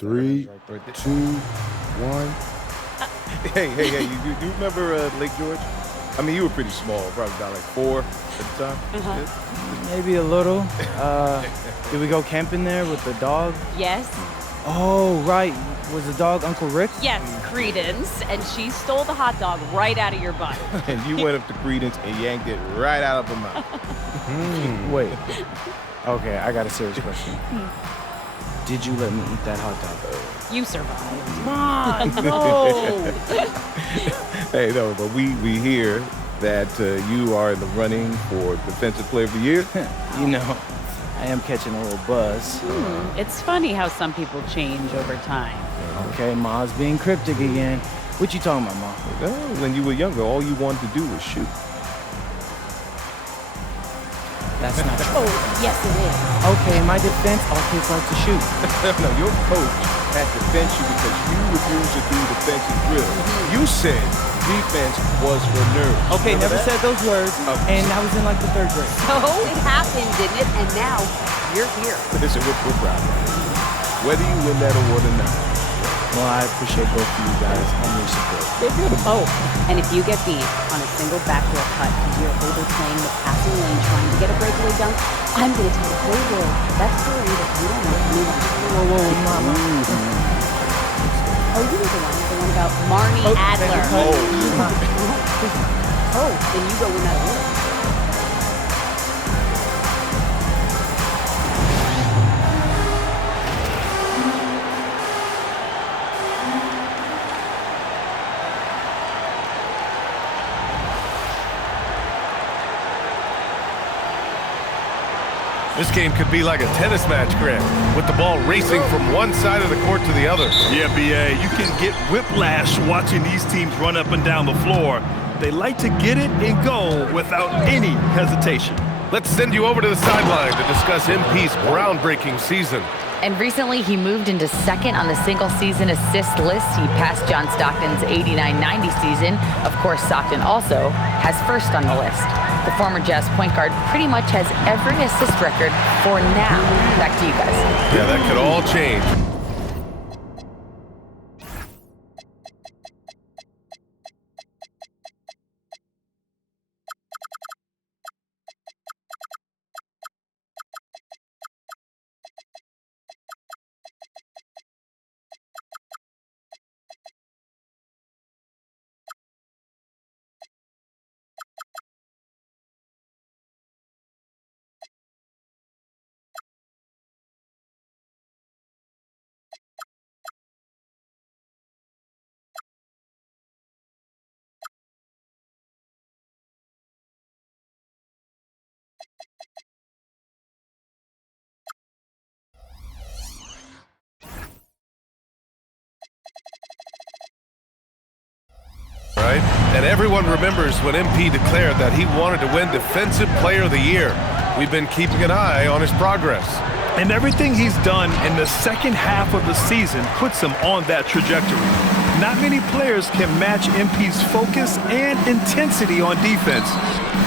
Three, two, one. Hey, you remember Lake George? I mean, you were pretty small, probably about like 4 at the time. Yeah. Maybe a little. Did we go camping there with the dog? Yes. Oh, right. Was the dog Uncle Rick? Yes, Credence. And she stole the hot dog right out of your butt. And you went up to Credence and yanked it right out of her mouth. Wait. Okay, I got a serious question. Did you let me eat that hot dog? You survived. Mom, no. Hey, no, but we hear that you are in the running for Defensive Player of the Year. You know, I am catching a little buzz. It's funny how some people change over time. Okay, Ma's being cryptic again. What you talking about, Ma? Well, when you were younger, all you wanted to do was shoot. That's not true. Oh, yes, it is. Okay, in my defense, all kids like to shoot. No, your coach had to bench you because you refused to do defensive drills. You said defense was for nerds. Okay, Remember never that? said those words, and I was in like the 3rd grade. So it happened, didn't it? And now you're here. Listen, we're proud of you. Whether you win that award or not. Well, I appreciate both of you guys and your support. Oh, and if you get beat on a single backdoor cut because you're overplaying the passing lane trying to get a breakaway dunk, I'm going to tell the whole world that story that you don't know anyone. Whoa, Mama. Oh, you were the one about Marnie Adler. Oh, then you go in that order. This game could be like a tennis match, Grant, with the ball racing from one side of the court to the other. Yeah, B.A., you can get whiplash watching these teams run up and down the floor. They like to get it and go without any hesitation. Let's send you over to the sideline to discuss MP's groundbreaking season. And recently, he moved into 2nd on the single-season assist list. He passed John Stockton's 89-90 season. Of course, Stockton also has 1st on the list. The former Jazz point guard pretty much has every assist record for now. Back to you guys. Yeah, that could all change. Right? And everyone remembers when MP declared that he wanted to win Defensive Player of the Year. We've been keeping an eye on his progress. And everything he's done in the second half of the season puts him on that trajectory. Not many players can match MP's focus and intensity on defense.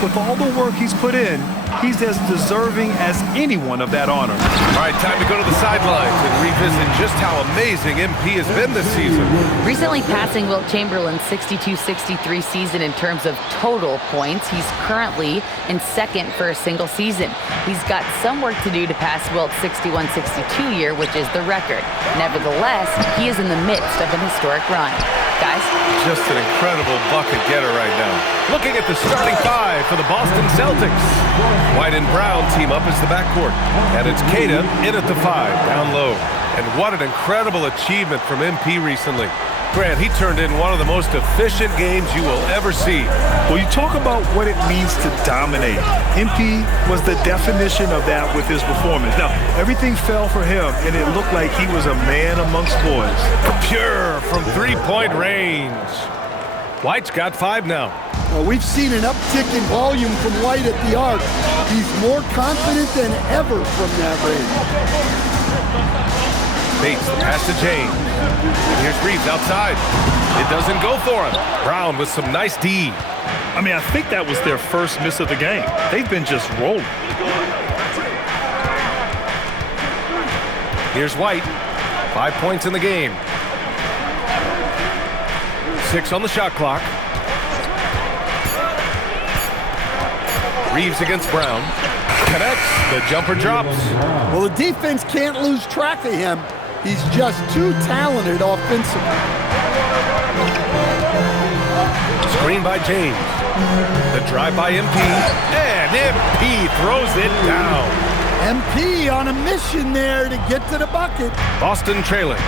With all the work he's put in, he's as deserving as anyone of that honor. All right, time to go to the sidelines and revisit just how amazing MP has been this season. Recently passing Wilt Chamberlain's 62-63 season in terms of total points. He's currently in 2nd for a single season. He's got some work to do to pass Wilt's 61-62 year, which is the record. Nevertheless, he is in the midst of an historic run. Guys? Just an incredible bucket getter right now. Looking at the starting 5 for the Boston Celtics. White and Brown team up as the backcourt. And it's Keita in at the 5, down low. And what an incredible achievement from MP recently. Grant, he turned in one of the most efficient games you will ever see. Well, you talk about what it means to dominate. MP was the definition of that with his performance. Now, everything fell for him, and it looked like he was a man amongst boys. Pure from three-point range. White's got 5 now. Well, we've seen an uptick in volume from White at the arc. He's more confident than ever from that range. Bates, the pass to James. And here's Reeves outside. It doesn't go for him. Brown with some nice D. I mean, I think that was their first miss of the game. They've been just rolling. Here's White. 5 points in the game. 6 on the shot clock. Reeves against Brown. Connects. The jumper drops. Well, the defense can't lose track of him. He's just too talented offensively. Screen by James. The drive by MP. And MP throws it down. MP on a mission there to get to the bucket. Boston trailing.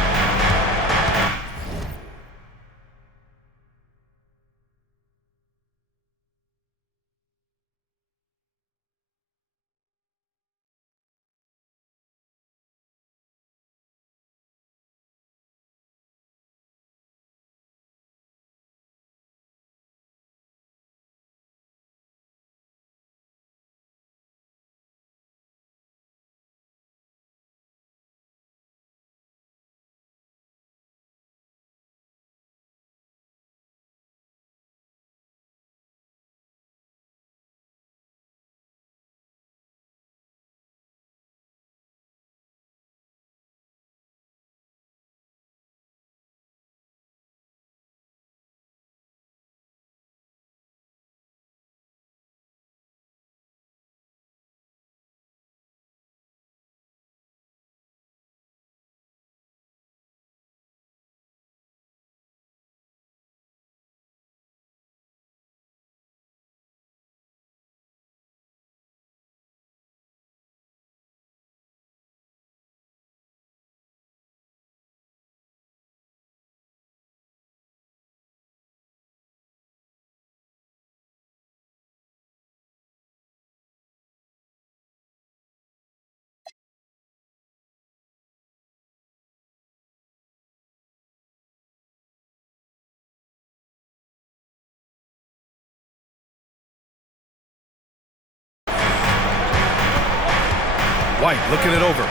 White looking it over.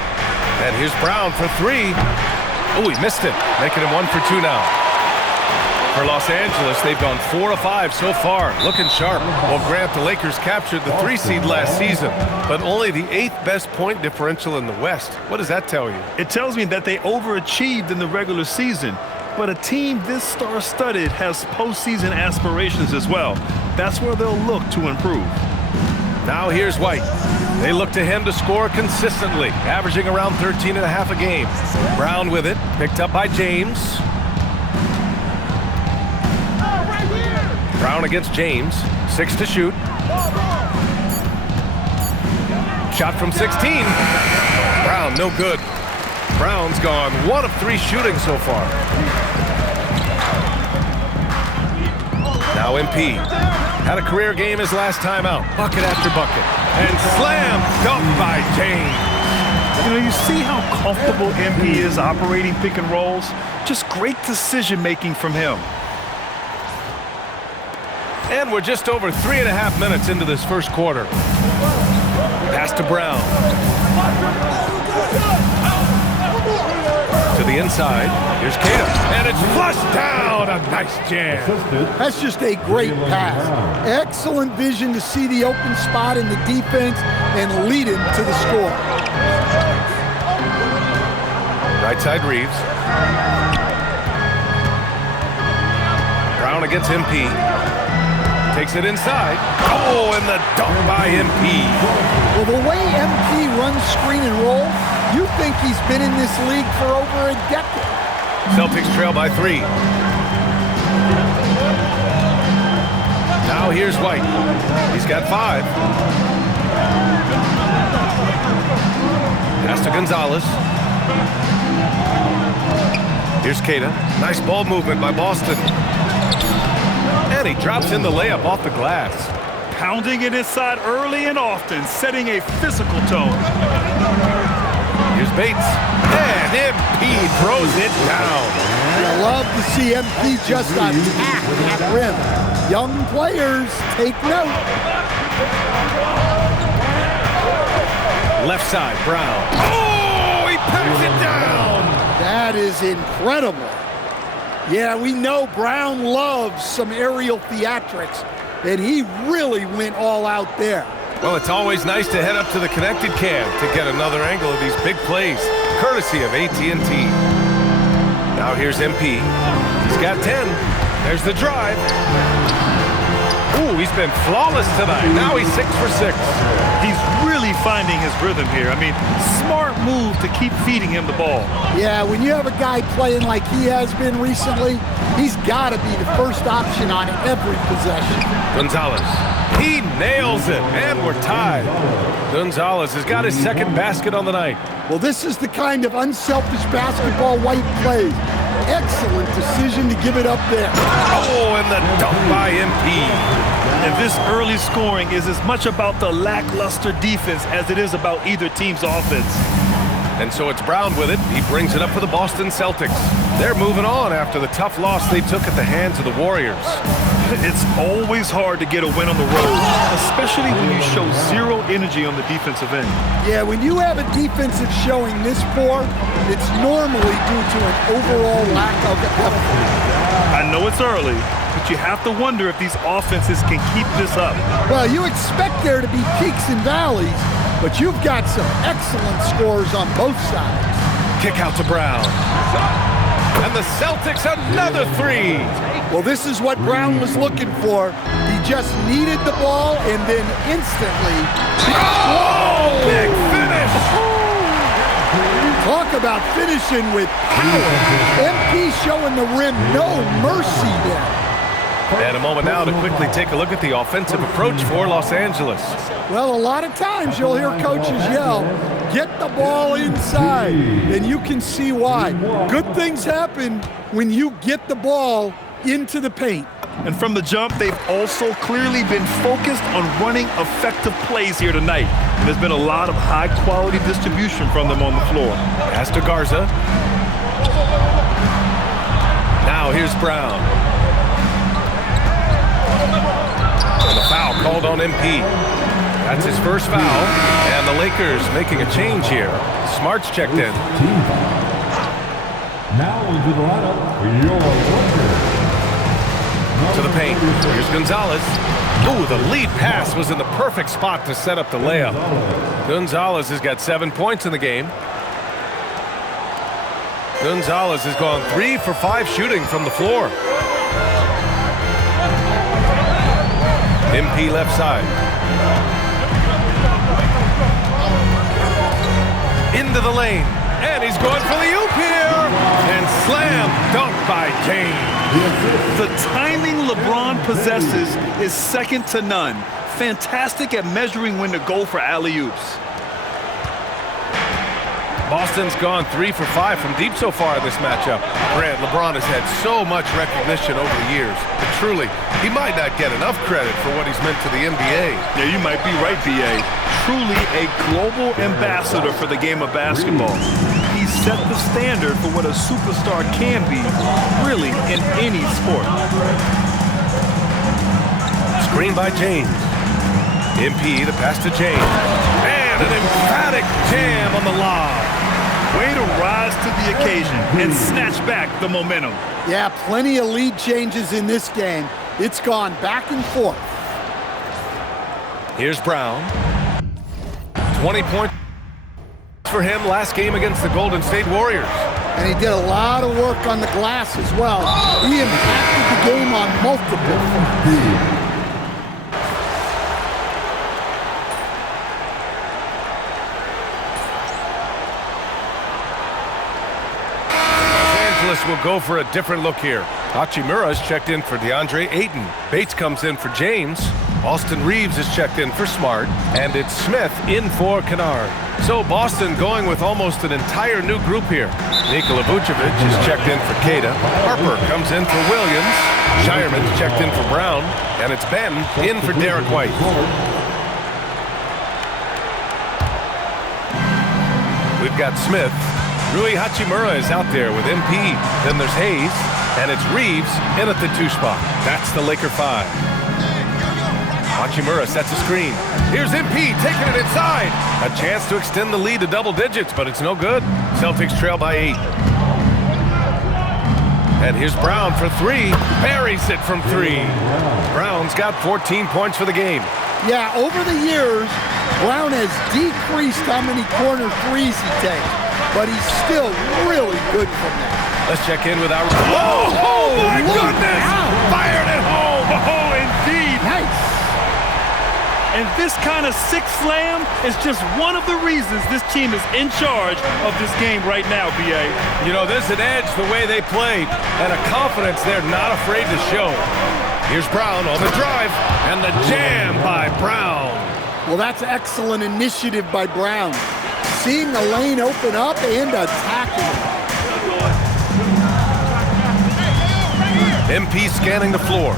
And here's Brown for 3. Oh, he missed it. Making him 1 for 2 now. For Los Angeles, they've gone 4 of 5 so far. Looking sharp. Well, Grant, the Lakers captured the 3 seed last season, but only the 8th best point differential in the West. What does that tell you? It tells me that they overachieved in the regular season. But a team this star-studded has postseason aspirations as well. That's where they'll look to improve. Now here's White. They look to him to score consistently, averaging around 13.5 a game. Brown with it, picked up by James. Brown against James, 6 to shoot. Shot from 16. Brown, no good. Brown's gone 1 of 3 shooting so far. Now MP. Had a career game his last time out. Bucket after bucket. And slam dunk by James. You know, you see how comfortable MP is operating pick and rolls? Just great decision-making from him. And we're just over 3.5 minutes into this first quarter. Pass to Brown. To the inside. Here's Kata. And it's flushed down. A nice jam. That's just a great pass. Excellent vision to see the open spot in the defense and lead him to the score. Right side Reeves. Brown against MP. Takes it inside. Oh, and the dunk by MP. Well, the way MP runs screen and roll, you think he's been in this league for over a decade. Celtics trail by 3. Now here's White. He's got 5. Pass to Gonzalez. Here's Kata. Nice ball movement by Boston. And he drops in the layup off the glass. Pounding it inside early and often, setting a physical tone. Here's Bates. And MP throws it down. I love to see MP just attack at rim. Young players, take note. Left side, Brown. Oh, he packs it down. That is incredible. Yeah, we know Brown loves some aerial theatrics, and he really went all out there. Well, it's always nice to head up to the connected cam to get another angle of these big plays, courtesy of AT&T. Now here's MP. He's got 10. There's the drive. Ooh, he's been flawless tonight. Now he's 6 for 6. He's really finding his rhythm here. I mean, smart move to keep feeding him the ball. Yeah, when you have a guy playing like he has been recently, he's got to be the first option on every possession. Gonzalez. He nails it, and we're tied. Gonzalez has got his second basket on the night. Well, this is the kind of unselfish basketball White plays. Excellent decision to give it up there. Oh, and the dunk by MP. And this early scoring is as much about the lackluster defense as it is about either team's offense. And so it's Brown with it. He brings it up for the Boston Celtics. They're moving on after the tough loss they took at the hands of the Warriors. It's always hard to get a win on the road, especially when you show zero energy on the defensive end. Yeah, when you have a defensive showing this poor, it's normally due to an overall lack of effort. I know it's early, but you have to wonder if these offenses can keep this up. Well, you expect there to be peaks and valleys, but you've got some excellent scores on both sides. Kick out to Brown. And the Celtics another three. Well, this is what Brown was looking for. He just needed the ball and then instantly... Oh, big finish! Talk about finishing with power. MP showing the rim no mercy there. And a moment now to quickly take a look at the offensive approach for Los Angeles. Well, a lot of times you'll hear coaches yell, get the ball inside, and you can see why. Good things happen when you get the ball into the paint. And from the jump, they've also clearly been focused on running effective plays here tonight. And there's been a lot of high-quality distribution from them on the floor. Pass to Garza. Now here's Brown. And a foul called on MP. That's his first foul. And the Lakers making a change here. Smart's checked in. Now into the lineup, your winner. To the paint. Here's Gonzalez. Ooh, the lead pass was in the perfect spot to set up the layup. Gonzalez has got 7 points in the game. Gonzalez has gone 3 for 5 shooting from the floor. MP left side. Into the lane. And he's going for the oop here. And slam dunk by Kane. The timing LeBron possesses is second to none. Fantastic at measuring when to go for alley-oops. Boston's gone 3 for 5 from deep so far in this matchup. Grant, LeBron has had so much recognition over the years, but truly, he might not get enough credit for what he's meant to the NBA. Yeah, you might be right, B.A. Truly a global ambassador for the game of basketball. He set the standard for what a superstar can be, really, in any sport. Screen by James. MP, the pass to James. And an emphatic jam on the lob. Way to rise to the occasion and snatch back the momentum. Yeah, plenty of lead changes in this game. It's gone back and forth. Here's Brown. 20 points for him last game against the Golden State Warriors. And he did a lot of work on the glass as well. He impacted the game on multiple fronts. Will go for a different look here. Hachimura's checked in for DeAndre Ayton. Bates comes in for James. Austin Reeves is checked in for Smart. And it's Smith in for Kennard. So Boston going with almost an entire new group here. Nikola Vucevic is checked in for Queta. Harper comes in for Williams. Shireman's checked in for Brown. And it's Ben in for Derek White. We've got Smith. Rui Hachimura is out there with MP. Then there's Hayes, and it's Reeves in at the 2 spot. That's the Laker 5. Hachimura sets a screen. Here's MP taking it inside. A chance to extend the lead to double digits, but it's no good. Celtics trail by 8. And here's Brown for 3. Buries it from 3. Brown's got 14 points for the game. Yeah, over the years, Brown has decreased how many corner threes he takes. but he's still really good from that. Let's check in with our... Oh, my look goodness! out. Fired at home. Oh, indeed. Nice. And this kind of sick slam is just one of the reasons this team is in charge of this game right now, B.A. You know, there's an edge the way they played and a confidence they're not afraid to show. Here's Brown on the drive and the jam by Brown. Well, that's excellent initiative by Brown. Seeing the lane open up and attacking it. MP scanning the floor.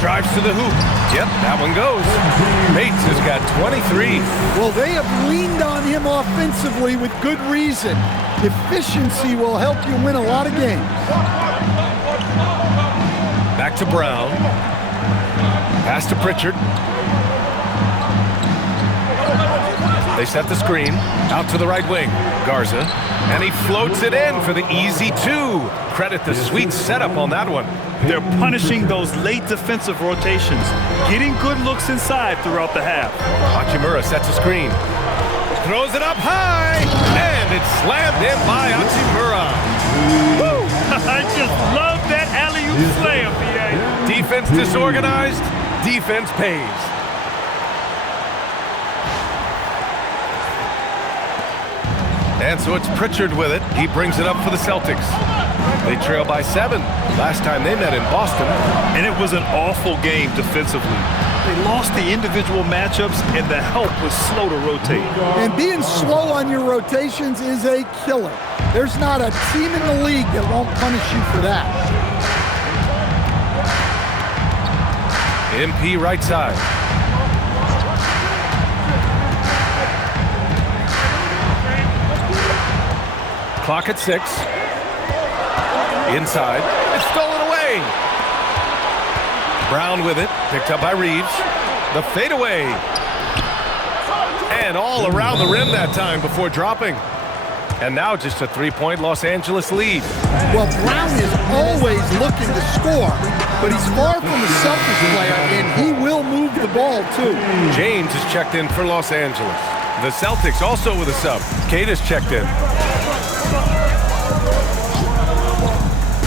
Drives to the hoop. Yep, that one goes. Bates has got 23. Well, they have leaned on him offensively with good reason. Efficiency will help you win a lot of games. Back to Brown. Pass to Pritchard. They set the screen. Out to the right wing. Garza. And he floats it in for the easy two. Credit the sweet setup on that one. They're punishing those late defensive rotations, getting good looks inside throughout the half. Hachimura sets a screen. Throws it up high. And it's slammed in by Hachimura. Woo! I just love that alley-oop slam, B.A. Defense disorganized. Defense pays. And so it's Pritchard with it. He brings it up for the Celtics. They trail by 7. Last time they met in Boston. And it was an awful game defensively. They lost the individual matchups, and the help was slow to rotate. And being slow on your rotations is a killer. There's not a team in the league that won't punish you for that. MP right side. Clock at 6. Inside. It's stolen away. Brown with it. Picked up by Reeves. The fadeaway. And all around the rim that time before dropping. And now just a 3-point Los Angeles lead. Well, Brown is always looking to score, but he's far from a selfish player, and he will move the ball, too. James is checked in for Los Angeles. The Celtics also with a sub. Kata's checked in.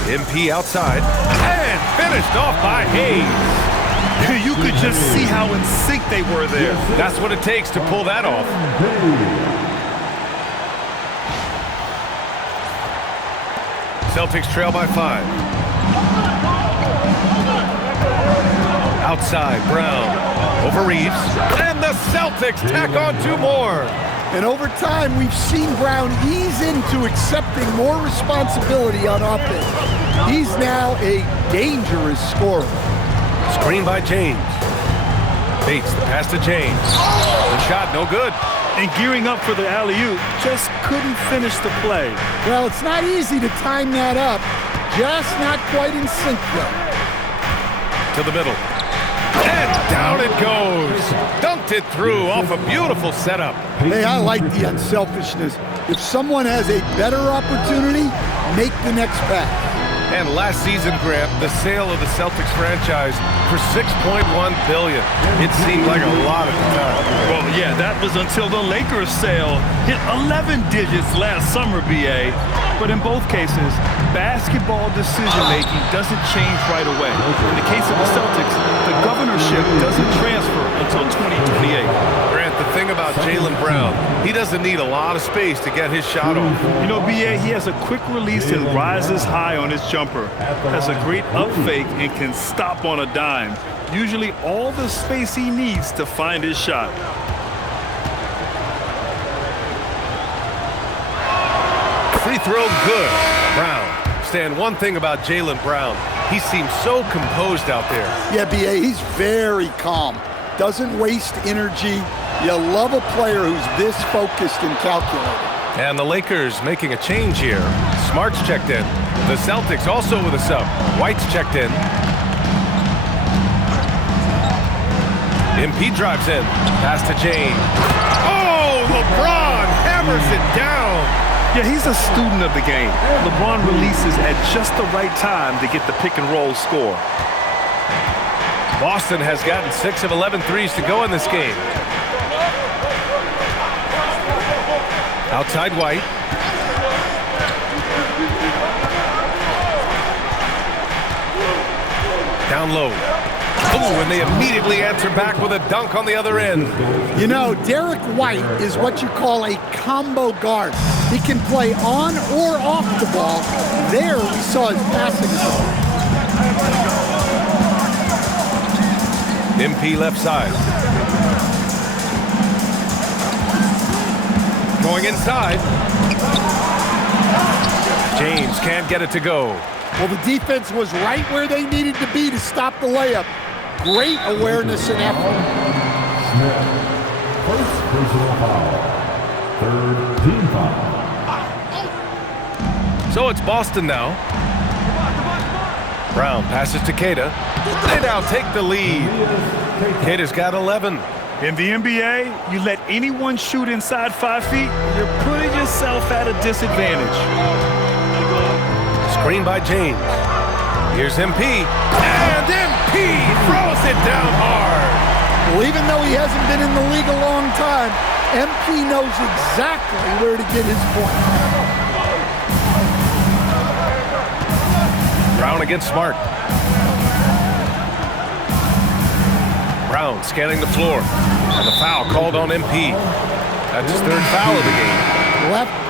MP outside. And finished off by Hayes. You could just see how in sync they were there. That's what it takes to pull that off. Celtics trail by 5. Outside, Brown. Over Reeves. And the Celtics tack on 2 more. And over time, we've seen Brown ease into accepting more responsibility on offense. He's now a dangerous scorer. Screen by James. Bates, the pass to James. The shot, no good. And gearing up for the alley-oop, just couldn't finish the play. Well, it's not easy to time that up. Just not quite in sync, though. To the middle. And down it goes. Dunked it through off a beautiful setup. Hey, I like the unselfishness. If someone has a better opportunity, make the next pass. And last season, Grant, the sale of the Celtics franchise for $6.1 billion. It seemed like a lot at the time. Well, yeah, that was until the Lakers sale hit 11 digits last summer, B.A. But in both cases, basketball decision-making doesn't change right away. In the case of the Celtics, the governorship doesn't transfer until 2028. Grant, the thing about Jaylen Brown, he doesn't need a lot of space to get his shot off. You know, B.A., he has a quick release and rises high on his jumper. Has a great up fake and can stop on a dime. Usually all the space he needs to find his shot. Free throw good. Brown. Stan, one thing about Jaylen Brown, he seems so composed out there. Yeah, B.A., he's very calm. Doesn't waste energy. You love a player who's this focused and calculated. And the Lakers making a change here. Smart's checked in. The Celtics also with a sub. White's checked in. MP drives in. Pass to James. Oh, LeBron hammers it down. Yeah, he's a student of the game. LeBron releases at just the right time to get the pick and roll score. Boston has gotten 6 of 11 threes to go in this game. Outside White. Down low. Oh, and they immediately answer back with a dunk on the other end. You know, Derek White is what you call a combo guard. He can play on or off the ball. There we saw his passing ability. MP left side. Going inside. James can't get it to go. Well, the defense was right where they needed to be to stop the layup. Great awareness and effort. Smith. First personal foul. Third team foul. So it's Boston now. Brown passes to Queta. They now take the lead. Queta's got 11. In the NBA, you let anyone shoot inside 5 feet, you're putting yourself at a disadvantage. Screen by James. Here's MP. And MP throws it down hard. Well, even though he hasn't been in the league a long time, MP knows exactly where to get his point. Brown against Smart. Brown scanning the floor. And the foul called on MP. That's his third foul of the game. Left.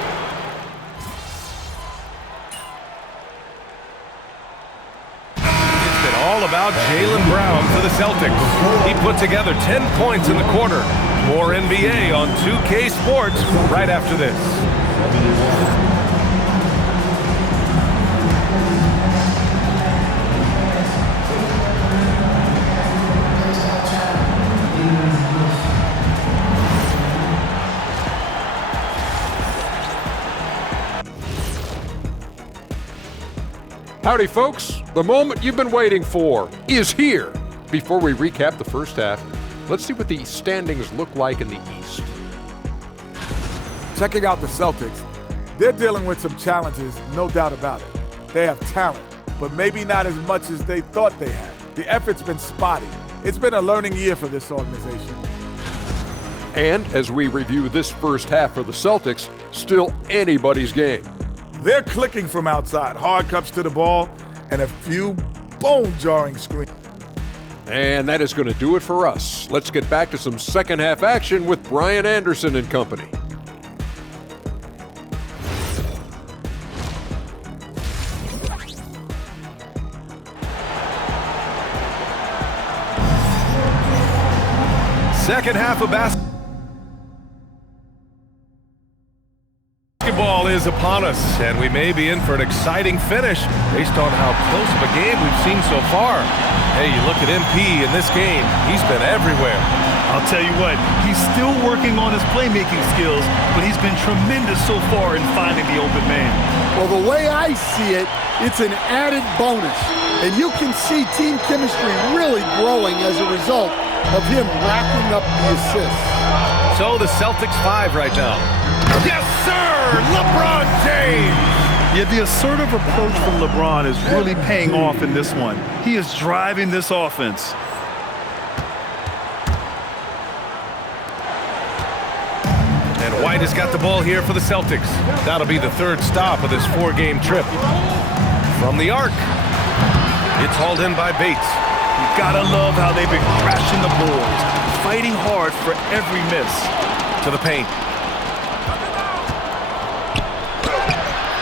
It's been all about Jaylen Brown for the Celtics. He put together 10 points in the quarter. More NBA on 2K Sports right after this. Howdy, folks. The moment you've been waiting for is here. Before we recap the first half, let's see what the standings look like in the East. Checking out the Celtics, they're dealing with some challenges, no doubt about it. They have talent, but maybe not as much as they thought they had. The effort's been spotty. It's been a learning year for this organization. And as we review this first half for the Celtics, still anybody's game. They're clicking from outside, hard cuts to the ball, and a few bone-jarring screens. And that is going to do it for us. Let's get back to some second half action with Brian Anderson and company. Second half of basketball is upon us, and we may be in for an exciting finish based on how close of a game we've seen so far. Hey, you look at MP in this game, he's been everywhere. I'll tell you what, he's still working on his playmaking skills, but he's been tremendous so far in finding the open man. Well, the way I see it, it's an added bonus. And you can see team chemistry really growing as a result of him racking up the assists. So the Celtics 5 right now. Yes, sir! LeBron James! Yeah, the assertive approach from LeBron is really paying off in this one. He is driving this offense. And White has got the ball here for the Celtics. That'll be the third stop of this 4-game trip. From the arc. It's hauled in by Bates. You gotta love how they've been crashing the boards, fighting hard for every miss. To the paint.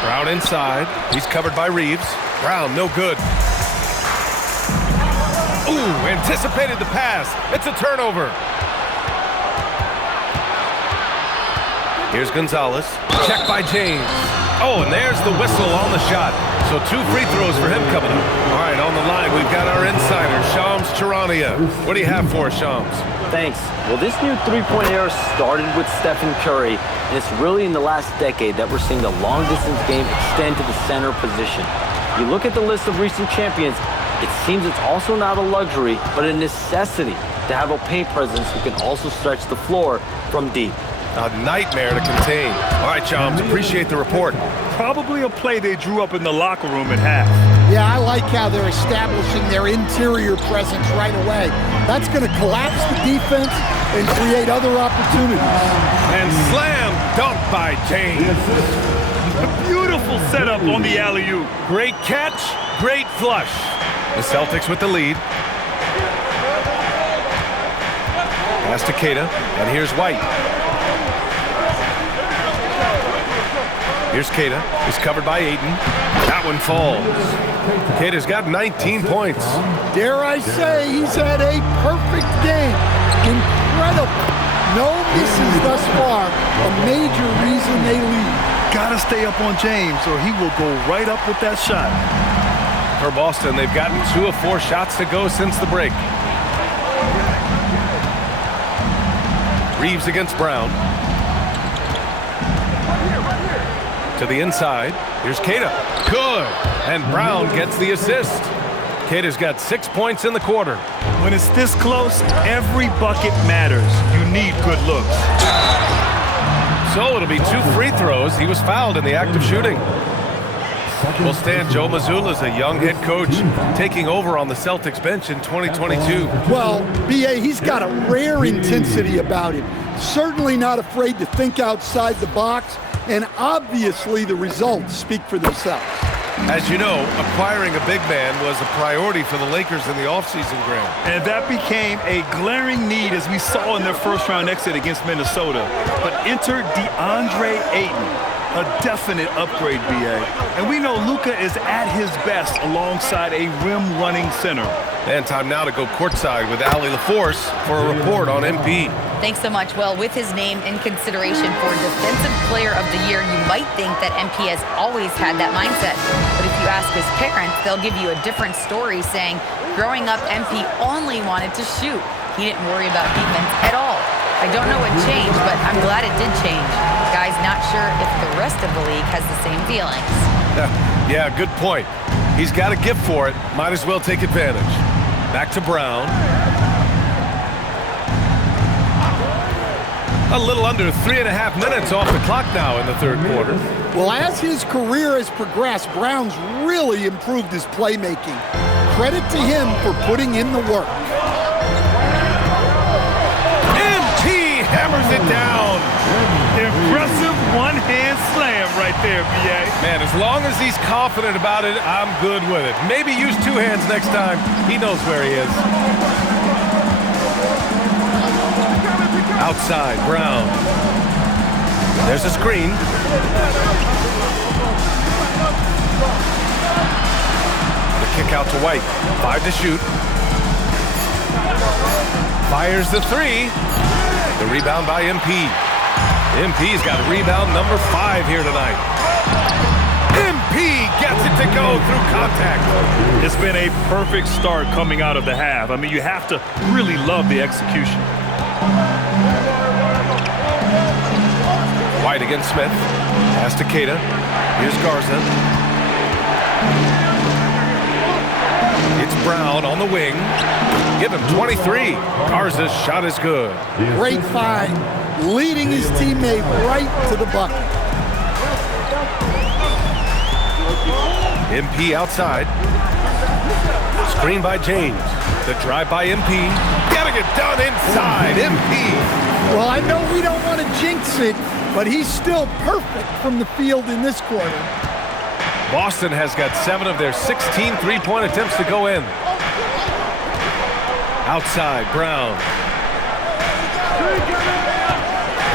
Brown inside. He's covered by Reeves. Brown, no good. Ooh, anticipated the pass. It's a turnover. Here's Gonzalez. Checked by James. Oh, and there's the whistle on the shot. So 2 free throws for him coming up. All right, on the line, we've got our insider, Shams Charania. What do you have for us, Shams? Thanks. Well, this new three-point era started with Stephen Curry, and it's really in the last decade that we're seeing the long-distance game extend to the center position. You look at the list of recent champions, it seems it's also not a luxury, but a necessity to have a paint presence who can also stretch the floor from deep. A nightmare to contain. All right, Shams, appreciate the report. Probably a play they drew up in the locker room at half. Yeah, I like how they're establishing their interior presence right away. That's going to collapse the defense and create other opportunities. And slam dunk by James. A beautiful setup on the alley-oop. Great catch, great flush. The Celtics with the lead. Pass to Queta, and here's White. Here's Queta. He's covered by Ayton. That one falls. Queta's got 19 points. Dare I say he's had a perfect game. Incredible. No misses thus far. A major reason they lead. Gotta stay up on James or he will go right up with that shot. For Boston, they've gotten 2 of 4 shots to go since the break. Reeves against Brown. To the inside. Here's Queta. Good. And Brown gets the assist. Queta's got 6 points in the quarter. When it's this close, every bucket matters. You need good looks. So it'll be 2 free throws. He was fouled in the act of shooting. We'll stand Joe Mazzulla as a young head coach taking over on the Celtics bench in 2022. Well, B.A., he's got a rare intensity about him. Certainly not afraid to think outside the box, and obviously the results speak for themselves. As you know, acquiring a big man was a priority for the Lakers in the offseason, Graham. And that became a glaring need as we saw in their first-round exit against Minnesota. But enter DeAndre Ayton. A definite upgrade, B.A. And we know Luka is at his best alongside a rim-running center. And time now to go courtside with Allie LaForce for a report on MP. Thanks so much. Well, with his name in consideration for Defensive Player of the Year, you might think that MP has always had that mindset. But if you ask his parents, they'll give you a different story saying, growing up, MP only wanted to shoot. He didn't worry about defense at all. I don't know what changed, but I'm glad it did change. Guy's not sure if the rest of the league has the same feelings. Yeah, good point. He's got a gift for it. Might as well take advantage. Back to Brown. A little under 3.5 minutes off the clock now in the third quarter. Well, as his career has progressed, Brown's really improved his playmaking. Credit to him for putting in the work. Hammers it down. Impressive one-hand slam right there, B.A. Man, as long as he's confident about it, I'm good with it. Maybe use 2 hands next time. He knows where he is. Outside, Brown. There's a screen. The kick out to White. 5 to shoot. Fires the 3. The rebound by MP. MP's got rebound number 5 here tonight. MP gets it to go through contact. It's been a perfect start coming out of the half. I mean, you have to really love the execution. White against Smith. Pass to Queta. Here's Garza. It's Brown on the wing. Give him 23. Garza's shot is good. Great find, leading his teammate right to the bucket. MP outside. Screen by James. The drive by MP. Getting it done inside. MP. Well, I know we don't want to jinx it, but he's still perfect from the field in this quarter. Boston has got 7 of their 16 three-point attempts to go in. Outside, Brown.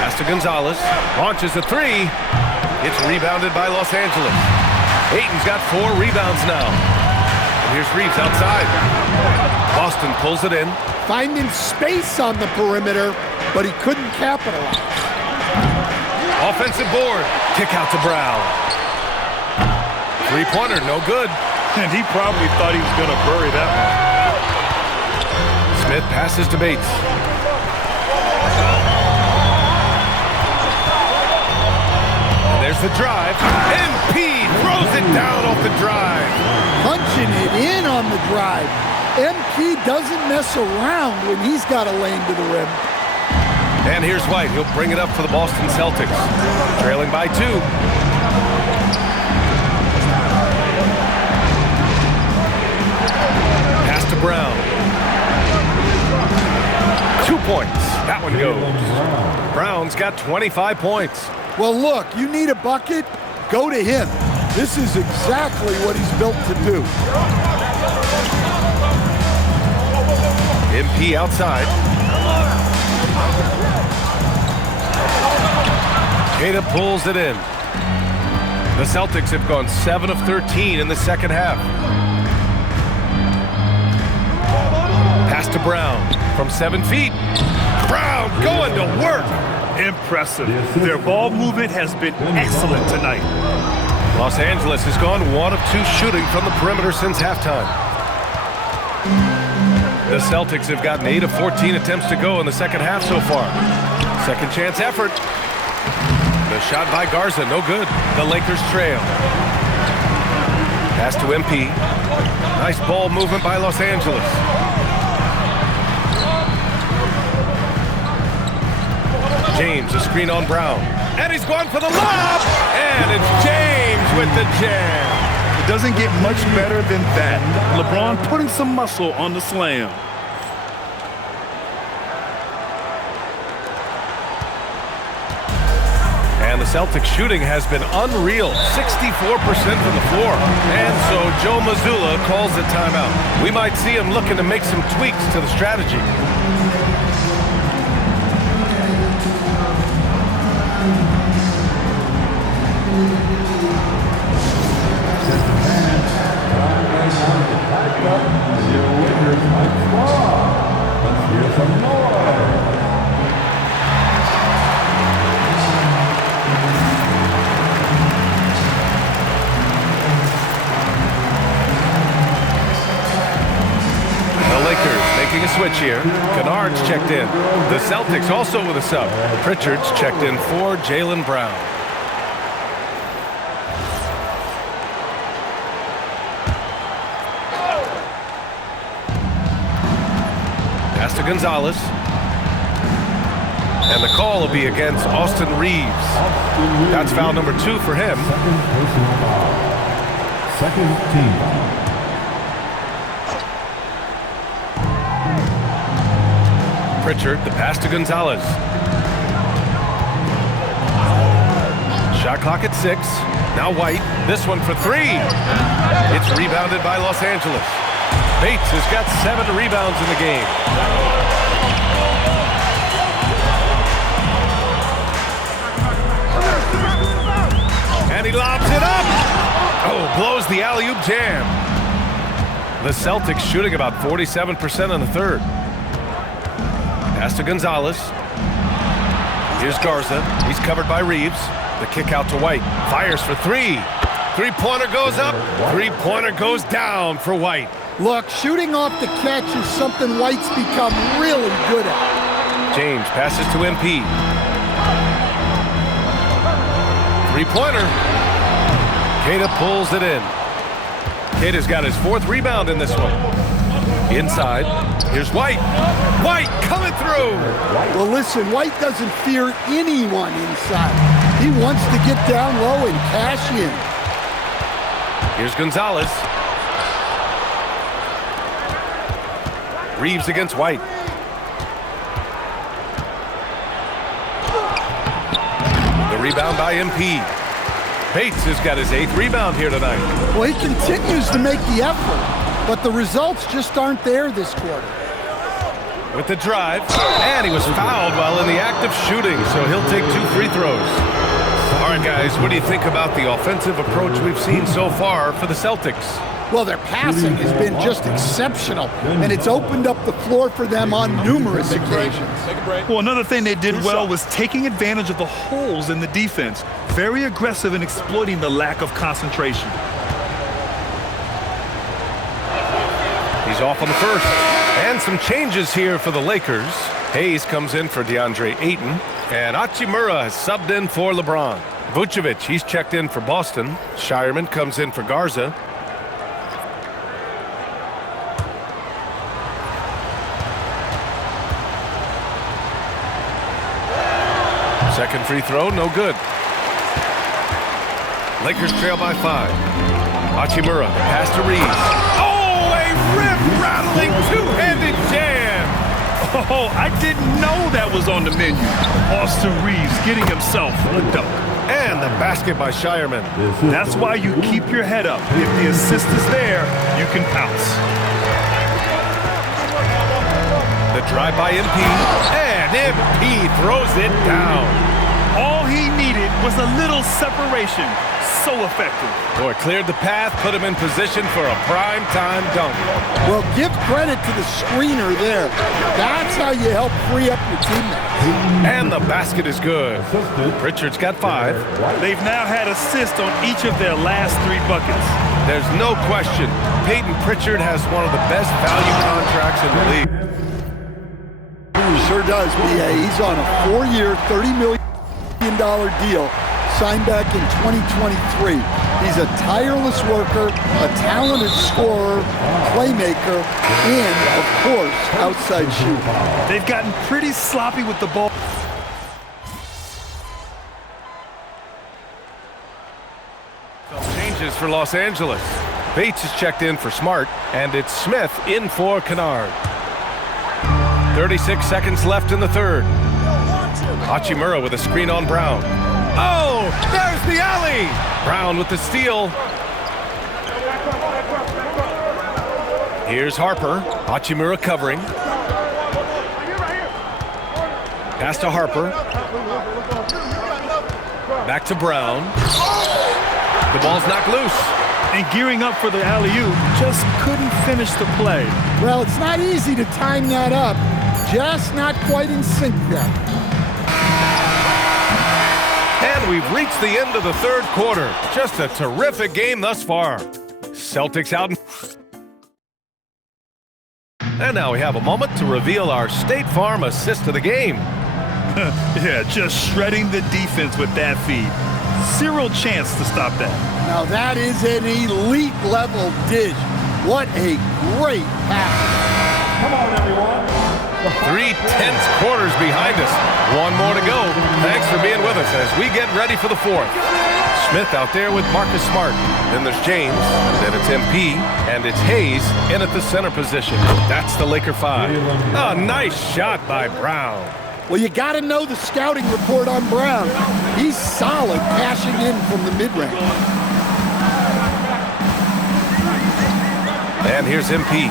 Pass to Gonzalez. Launches a 3. It's rebounded by Los Angeles. Ayton's got 4 rebounds now. And here's Reeves outside. Boston pulls it in. Finding space on the perimeter, but he couldn't capitalize. Offensive board. Kick out to Brown. Three-pointer, no good. And he probably thought he was going to bury that one. Smith passes to Bates. And there's the drive. MP throws it down off the drive. Punching it in on the drive. MP doesn't mess around when he's got a lane to the rim. And here's White. He'll bring it up for the Boston Celtics. Trailing by 2. Pass to Brown. 2 points. That one goes. Brown's got 25 points. Well, look, you need a bucket, go to him. This is exactly what he's built to do. MP outside. Queta pulls it in. The Celtics have gone 7 of 13 in the second half. Pass to Brown from 7 feet. Brown going to work. Impressive. Their ball movement has been excellent tonight. Los Angeles has gone 1 of 2 shooting from the perimeter since halftime. The Celtics have gotten 8 of 14 attempts to go in the second half so far. Second chance effort. The shot by Garza, no good. The Lakers trail. Pass to MP. Nice ball movement by Los Angeles. James, a screen on Brown. And he's going for the lob! And it's James with the jam. It doesn't get much better than that. LeBron putting some muscle on the slam. And the Celtics shooting has been unreal, 64% from the floor. And so Joe Mazzulla calls the timeout. We might see him looking to make some tweaks to the strategy. Making a switch here. Kennard's checked in. The Celtics also with a sub. Pritchard's checked in for Jaylen Brown. Pass to Gonzalez. And the call will be against Austin Reeves. That's foul number 2 for him. Second team foul. Pritchard, the pass to Gonzalez. Shot clock at 6. Now White. This one for 3. It's rebounded by Los Angeles. Bates has got 7 rebounds in the game. And he lobs it up. Oh, blows the alley-oop jam. The Celtics shooting about 47% in the third. Pass to Gonzalez. Here's Garza. He's covered by Reeves. The kick out to White. Fires for 3. Three-pointer goes up. Three-pointer goes down for White. Look, shooting off the catch is something White's become really good at. James passes to MP. Three-pointer. Queta pulls it in. Queta's got his 4th rebound in this one. Inside. Here's White. White coming through. Well, listen, White doesn't fear anyone inside. He wants to get down low and cash in. Here's Gonzalez. Reeves against White. The rebound by MP. Bates has got his 8th rebound here tonight. Well, he continues to make the effort, but the results just aren't there this quarter. With the drive, and he was fouled while in the act of shooting, so he'll take 2 free throws. All right, guys, what do you think about the offensive approach we've seen so far for the Celtics? Well, their passing has been just exceptional, and it's opened up the floor for them on numerous occasions. Well, another thing they did well was taking advantage of the holes in the defense. Very aggressive in exploiting the lack of concentration. He's off on the first. And some changes here for the Lakers. Hayes comes in for DeAndre Ayton. And Hachimura has subbed in for LeBron. Vucevic, he's checked in for Boston. Shireman comes in for Garza. Second free throw, no good. Lakers trail by 5. Hachimura, pass to Reeves. Oh, a rip-rattling two-handed jam. Oh, I didn't know that was on the menu. Austin Reeves getting himself a dunk. And the basket by Shireman. That's why you keep your head up. If the assist is there, you can pounce. The drive by MP, and MP throws it down. All he needed was a little separation. So effective. Boy, cleared the path, put him in position for a prime-time dunk. Well, give credit to the screener there. That's how you help free up your teammates. And the basket is good. Pritchard's got 5. They've now had assists on each of their last 3 buckets. There's no question, Peyton Pritchard has one of the best value contracts in the league. He sure does, B.A. He's on a 4-year, $30 million deal, signed back in 2023. He's a tireless worker, a talented scorer, playmaker, and, of course, outside shooter. They've gotten pretty sloppy with the ball. Changes for Los Angeles. Bates is checked in for Smart, and it's Smith in for Kennard. 36 seconds left in the third. Hachimura with a screen on Brown. Oh, there's the alley! Brown with the steal. Here's Harper. Hachimura covering. Pass to Harper. Back to Brown. The ball's knocked loose. And gearing up for the alley-oop, just couldn't finish the play. Well, it's not easy to time that up. Just not quite in sync yet. And we've reached the end of the third quarter. Just a terrific game thus far. Celtics out. And now we have a moment to reveal our State Farm assist of the game. Yeah, just shredding the defense with that feed. Zero chance to stop that. Now that is an elite level dish. What a great pass. Come on, everyone. 3 tense quarters behind us. One more to go. Thanks for being with us as we get ready for the fourth. Smith out there with Marcus Smart. Then there's James. Then it's MP. And it's Hayes in at the center position. That's the Laker 5. A nice shot by Brown. Well, you got to know the scouting report on Brown. He's solid cashing in from the mid-range. And here's MP.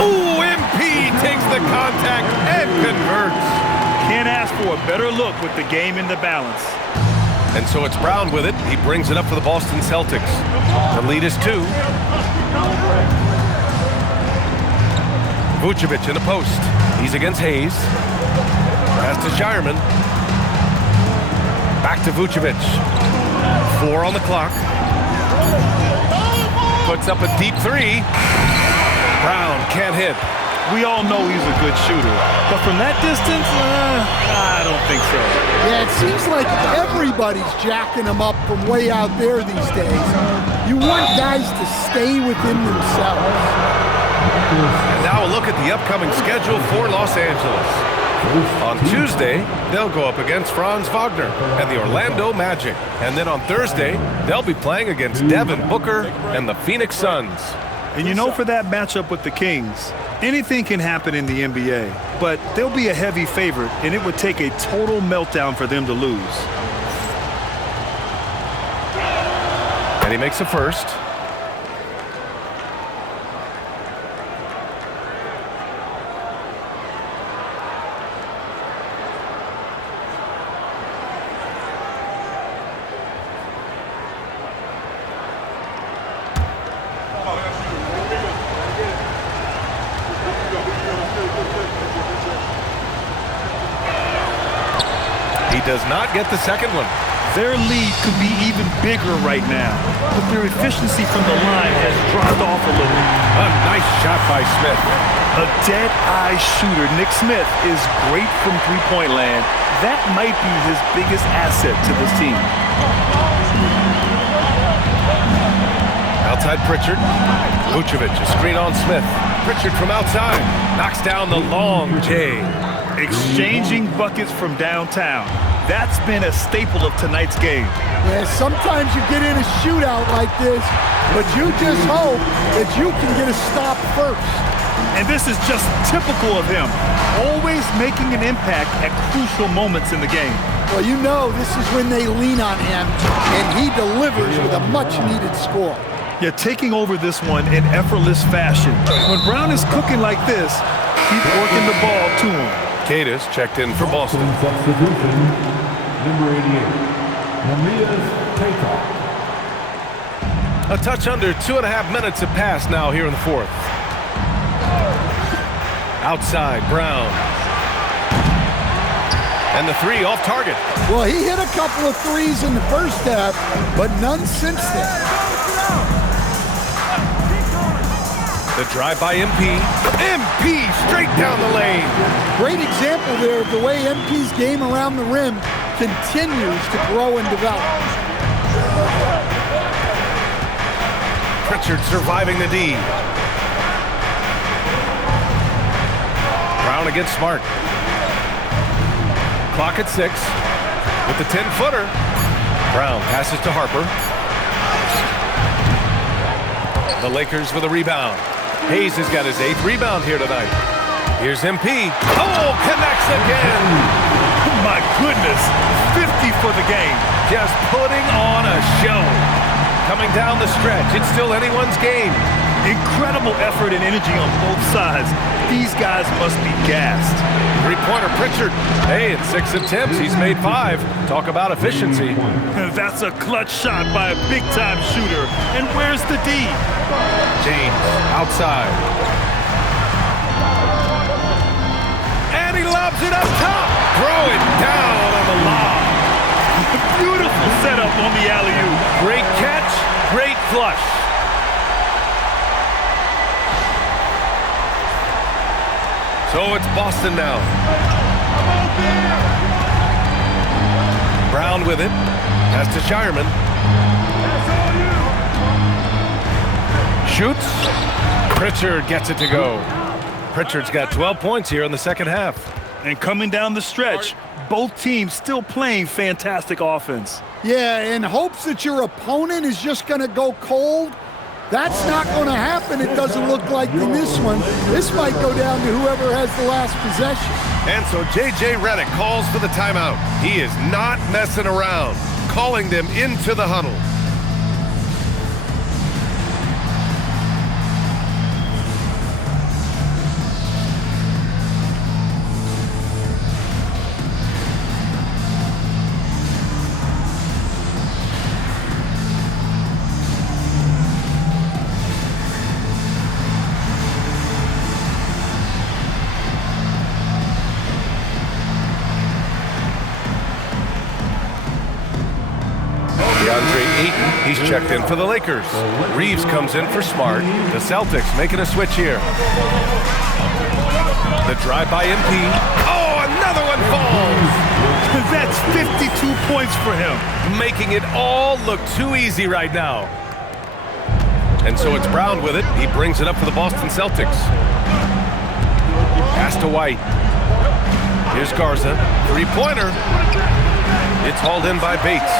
Ooh, MP takes the contact and converts. Can't ask for a better look with the game in the balance. And so it's Brown with it. He brings it up for the Boston Celtics. The lead is 2. Vucevic in the post. He's against Hayes. Pass to Shireman. Back to Vucevic. 4 on the clock. Puts up a deep 3. Brown can't hit. We all know he's a good shooter, but from that distance, I don't think so. Yeah, it seems like everybody's jacking him up from way out there these days. You want guys to stay within themselves. And now a look at the upcoming schedule for Los Angeles. On Tuesday, they'll go up against Franz Wagner and the Orlando Magic. And then on Thursday, they'll be playing against Devin Booker and the Phoenix Suns. And you know, for that matchup with the Kings, anything can happen in the NBA, but they'll be a heavy favorite, and it would take a total meltdown for them to lose. And he makes a first. Does not get the second one. Their lead could be even bigger right now, but their efficiency from the line has dropped off a little. A nice shot by Smith. A dead-eye shooter. Nick Smith is great from three-point land. That might be his biggest asset to this team. Outside Pritchard. Vucevic, a screen on Smith. Pritchard from outside. Knocks down the long J. Exchanging buckets from downtown. That's been a staple of tonight's game. Yeah, sometimes you get in a shootout like this, but you just hope that you can get a stop first. And this is just typical of him, always making an impact at crucial moments in the game. Well, you know this is when they lean on him, and he delivers with a much-needed score. Yeah, taking over this one in effortless fashion. When Brown is cooking like this, keep working the ball to him. Cadiz checked in for Boston. Substitution, number 88, Matthias Tatar. A touch under 2.5 minutes have passed now here in the fourth. Outside, Brown. And the three off target. Well, he hit a couple of threes in the first half, but none since then. The drive by MP. MP straight down the lane. Great example there of the way MP's game around the rim continues to grow and develop. Pritchard surviving the D. Brown against Smart. Clock at 6 with the 10-footer. Brown passes to Harper. The Lakers with a rebound. Hayes has got his 8th rebound here tonight. Here's MP. Oh, connects again. My goodness, 50 for the game. Just putting on a show. Coming down the stretch, it's still anyone's game. Incredible effort and energy on both sides. These guys must be gassed. Three-pointer Pritchard. Hey, in 6 attempts, he's made 5. Talk about efficiency. That's a clutch shot by a big-time shooter. And where's the D? James, outside. And he lobs it up top. Throw it down on the lob. Beautiful setup on the alley-oop. Great catch, great flush. So it's Boston now. Brown with it. Pass to Shireman. Shoots. Pritchard gets it to go. Pritchard's got 12 points here in the second half. And coming down the stretch, both teams still playing fantastic offense. Yeah, in hopes that your opponent is just going to go cold. That's not going to happen, it doesn't look like, in this one. This might go down to whoever has the last possession. And so J.J. Redick calls for the timeout. He is not messing around, calling them into the huddle. He's checked in for the Lakers. Reeves comes in for Smart. The Celtics making a switch here. The drive by MP. Oh, another one falls. That's 52 points for him. Making it all look too easy right now. And so it's Brown with it. He brings it up for the Boston Celtics. Pass to White. Here's Garza. Three-pointer. It's hauled in by Bates.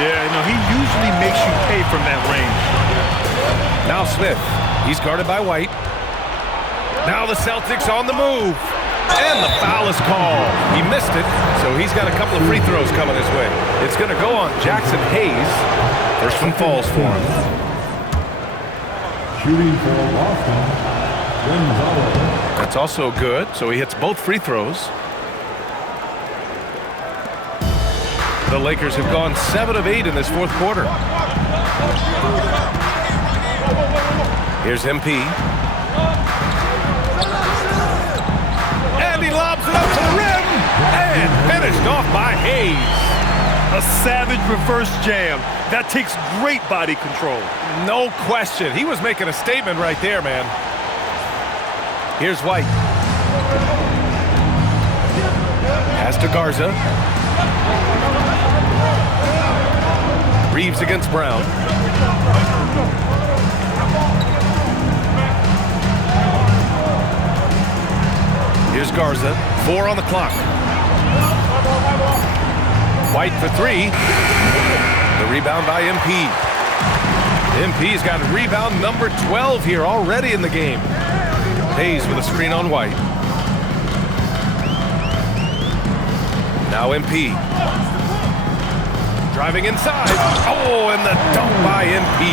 Yeah, no, he usually makes you pay from that range. Now Smith. He's guarded by White. Now the Celtics on the move. And the foul is called. He missed it, so he's got a couple of free throws coming his way. It's going to go on Jackson Hayes. First one falls for him. Shooting for Boston, Gonzalez. That's also good, so he hits both free throws. The Lakers have gone 7 of 8 in this fourth quarter. Here's MP. And he lobs it up to the rim. And finished off by Hayes. A savage reverse jam. That takes great body control. No question. He was making a statement right there, man. Here's White. Pass to Garza. Reeves against Brown. Here's Garza. 4 on the clock. White for 3. The rebound by MP. MP's got rebound number 12 here already in the game. Hayes with a screen on White. Now MP. Driving inside. Oh, and the dunk by MP.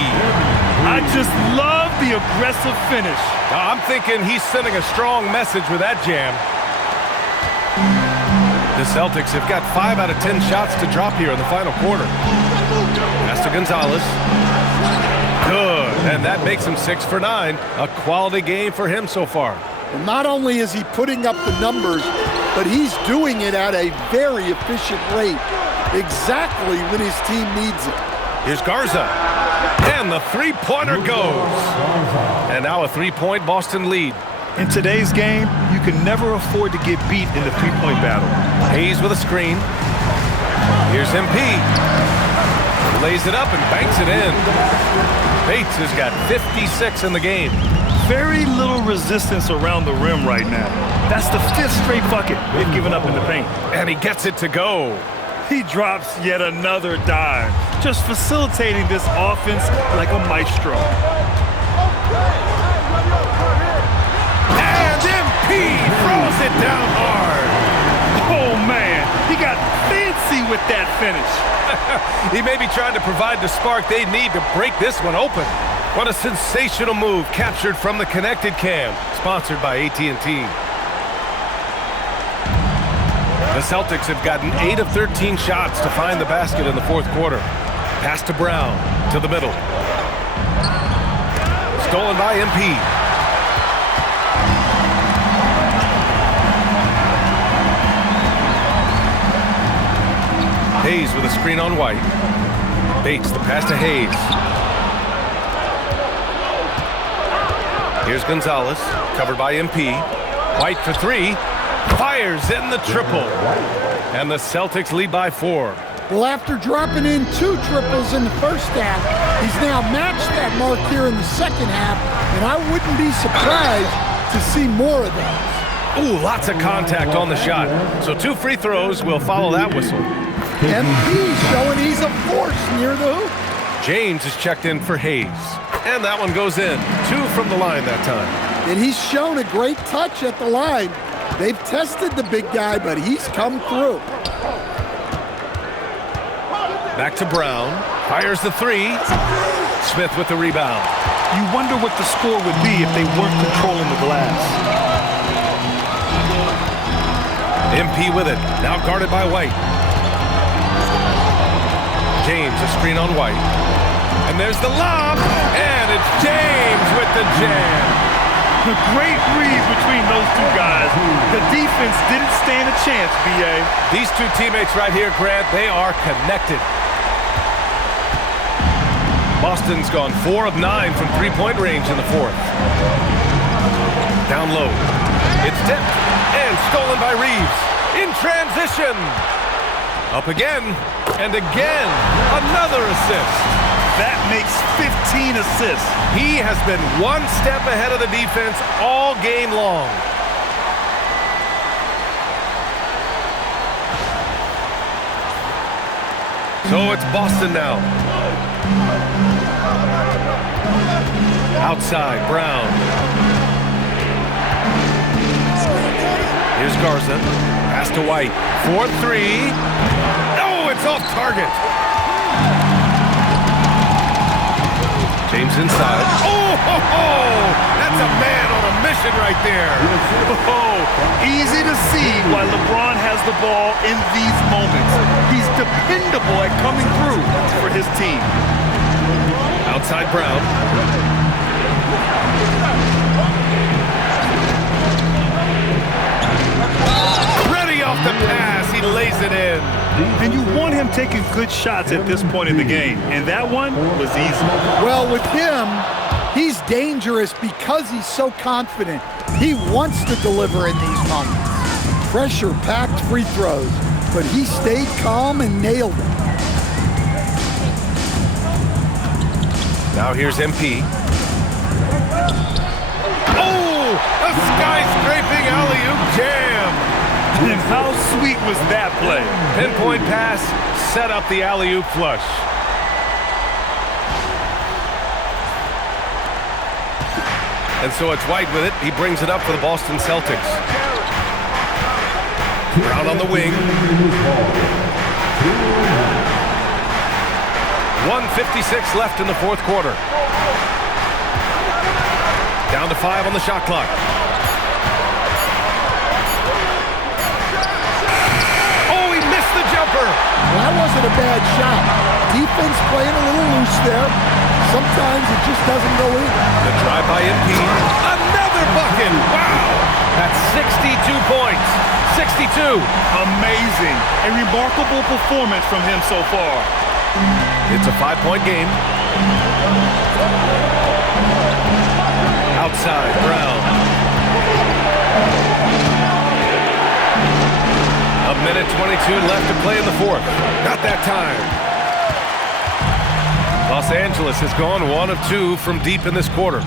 I just love the aggressive finish. I'm thinking he's sending a strong message with that jam. The Celtics have got 5 out of 10 shots to drop here in the final quarter. Pass to Gonzalez. Good, and that makes him 6 for 9. A quality game for him so far. Well, not only is he putting up the numbers, but he's doing it at a very efficient rate, exactly when his team needs it. Here's Garza, and the three-pointer goes. And now a 3-point Boston lead. In today's game, you can never afford to get beat in the three-point battle. Hayes with a screen. Here's MP. Lays it up and banks it in. Bates has got 56 in the game. Very little resistance around the rim right now. That's the 5th straight bucket they've given up in the paint. And he gets it to go. He drops yet another dime, just facilitating this offense like a maestro. And MP throws it down hard. Oh, man, he got fancy with that finish. He may be trying to provide the spark they need to break this one open. What a sensational move captured from the Connected Cam, sponsored by AT&T. The Celtics have gotten 8 of 13 shots to find the basket in the fourth quarter. Pass to Brown, to the middle. Stolen by MP. Hayes with a screen on White. Bates the pass to Hayes. Here's Gonzalez, covered by MP. White for 3. Fires in the triple. And the Celtics lead by 4. Well, after dropping in 2 triples in the first half, he's now matched that mark here in the second half, and I wouldn't be surprised to see more of those. Ooh, lots of contact on the shot. So 2 free throws will follow that whistle. MP showing he's a force near the hoop. James is checked in for Hayes. And that one goes in. 2 from the line that time. And he's shown a great touch at the line. They've tested the big guy, but he's come through. Back to Brown. Fires the 3. Smith with the rebound. You wonder what the score would be if they weren't controlling the glass. MP with it. Now guarded by White. James, a screen on White. And there's the lob. And it's James with the jam. A great read between those 2 guys. The defense didn't stand a chance, B.A. These 2 teammates right here, Grant, they are connected. Boston's gone 4 of 9 from three-point range in the fourth. Down low. It's tipped and stolen by Reeves. In transition. Up again and again. Another assist. That makes 15 assists. He has been 1 step ahead of the defense all game long. So it's Boston now. Outside, Brown. Here's Garza. Pass to White. 4-3. Oh, it's off target. James inside. Oh, ho, ho! That's a man on a mission right there. Oh, easy to see why LeBron has the ball in these moments. He's dependable at coming through for his team. Outside Brown. Ready off the pass. He lays it in. And you want him taking good shots at this point in the game. And that one was easy. Well, with him, he's dangerous because he's so confident. He wants to deliver in these moments. Pressure-packed free throws, but he stayed calm and nailed it. Now here's MP. Oh, a skyscraping alley-oop jam. And how sweet was that play? Pinpoint pass, set up the alley-oop flush. And so it's White with it. He brings it up for the Boston Celtics. Brown on the wing. 1:56 left in the fourth quarter. Down to 5 on the shot clock. Oh, he missed the jumper. Well, that wasn't a bad shot. Defense playing a little loose there. Sometimes it just doesn't go in. The drive by MP. Another bucket. Wow. That's 62 points. 62. Amazing. A remarkable performance from him so far. It's a 5-point game. Outside, Brown. A minute 22 left to play in the fourth. Not that time. Los Angeles has gone 1 of 2 from deep in this quarter.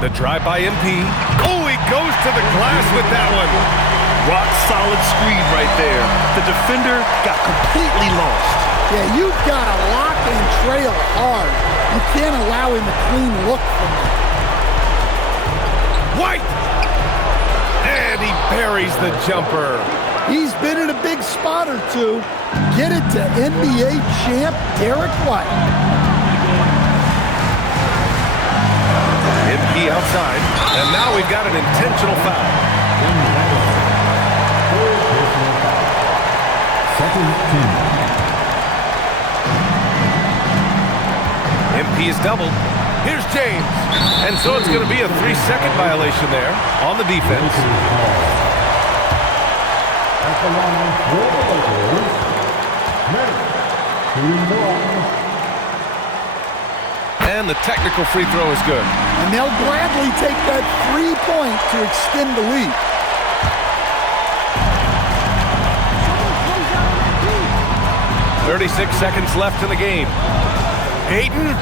The drive by MP. Oh, he goes to the glass with that one. Rock solid screen right there. The defender got completely lost. Yeah, you've got to lock and trail hard. You can't allow him a clean look from that. White! And he buries the jumper. He's been in a big spot or two. Get it to NBA champ Derek White. MP outside, and now we've got an intentional foul. Second team. MP is doubled. Here's James. And so it's going to be a 3-second violation there on the defense. At the line for the Lakers, Smith, 2-1. And the technical free throw is good. And they'll gladly take that 3-point to extend the lead. .36 seconds left in the game. Ayton.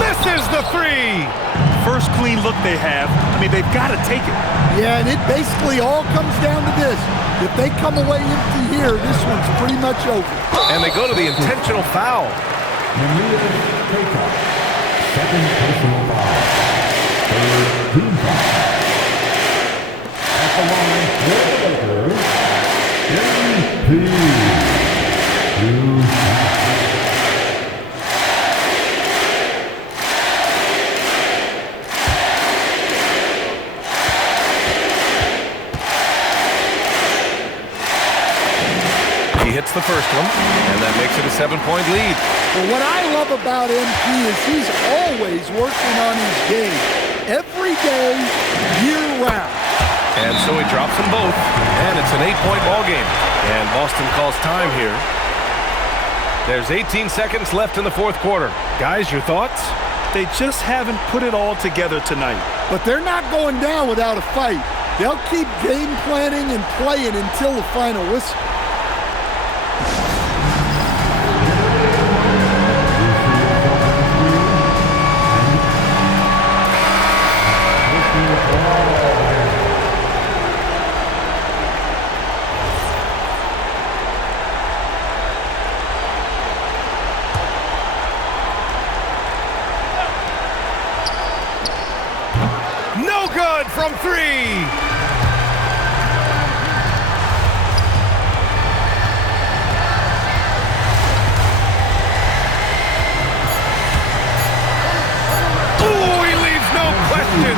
This is the three. First clean look they have. I mean, they've got to take it. Yeah, and it basically all comes down to this. If they come away empty here, this one's pretty much over. And they go to the intentional foul. Second personal foul. Third team foul. At the line for the Lakers, MP. He hits the first one, and that makes it a 7-point lead. Well, what I love about MP is he's always working on his game. Every day, year-round. And so he drops them both, and it's an 8-point ball game. And Boston calls time here. There's 18 seconds left in the fourth quarter. Guys, your thoughts? They just haven't put it all together tonight. But they're not going down without a fight. They'll keep game planning and playing until the final whistle. Good from three. Oh, he leaves no question.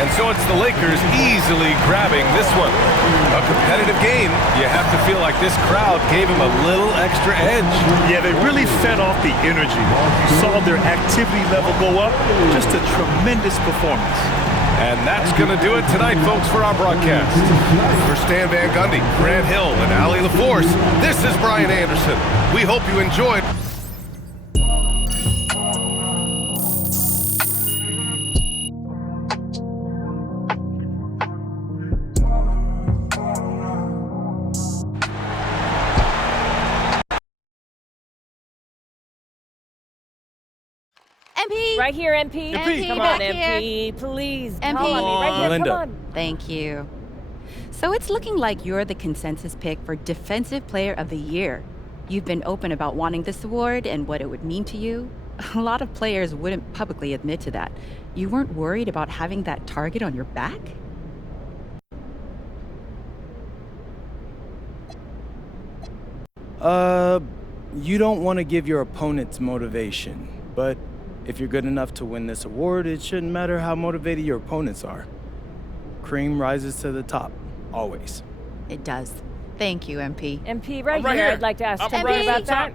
And so it's the Lakers easily grabbing this one. A competitive game. You have to feel like this crowd gave him a little extra edge. Yeah, they really fed off the energy. You saw their activity level go up. Just a tremendous performance. And that's going to do it tonight, folks, for our broadcast. For Stan Van Gundy, Grant Hill, and Allie LaForce, this is Brian Anderson. We hope you enjoyed. MP! Right here, MP. MP, Come back on, here. MP, please. MP. Call on me. Right here, Linda. come on. Thank you. So it's looking like you're the consensus pick for Defensive Player of the Year. You've been open about wanting this award and what it would mean to you. A lot of players wouldn't publicly admit to that. You weren't worried about having that target on your back? You don't want to give your opponents motivation, but if you're good enough to win this award, it shouldn't matter how motivated your opponents are. Cream rises to the top, always. It does. Thank you, MP. MP, right, right here. here. I'd like to ask I'm Tim right about here. that.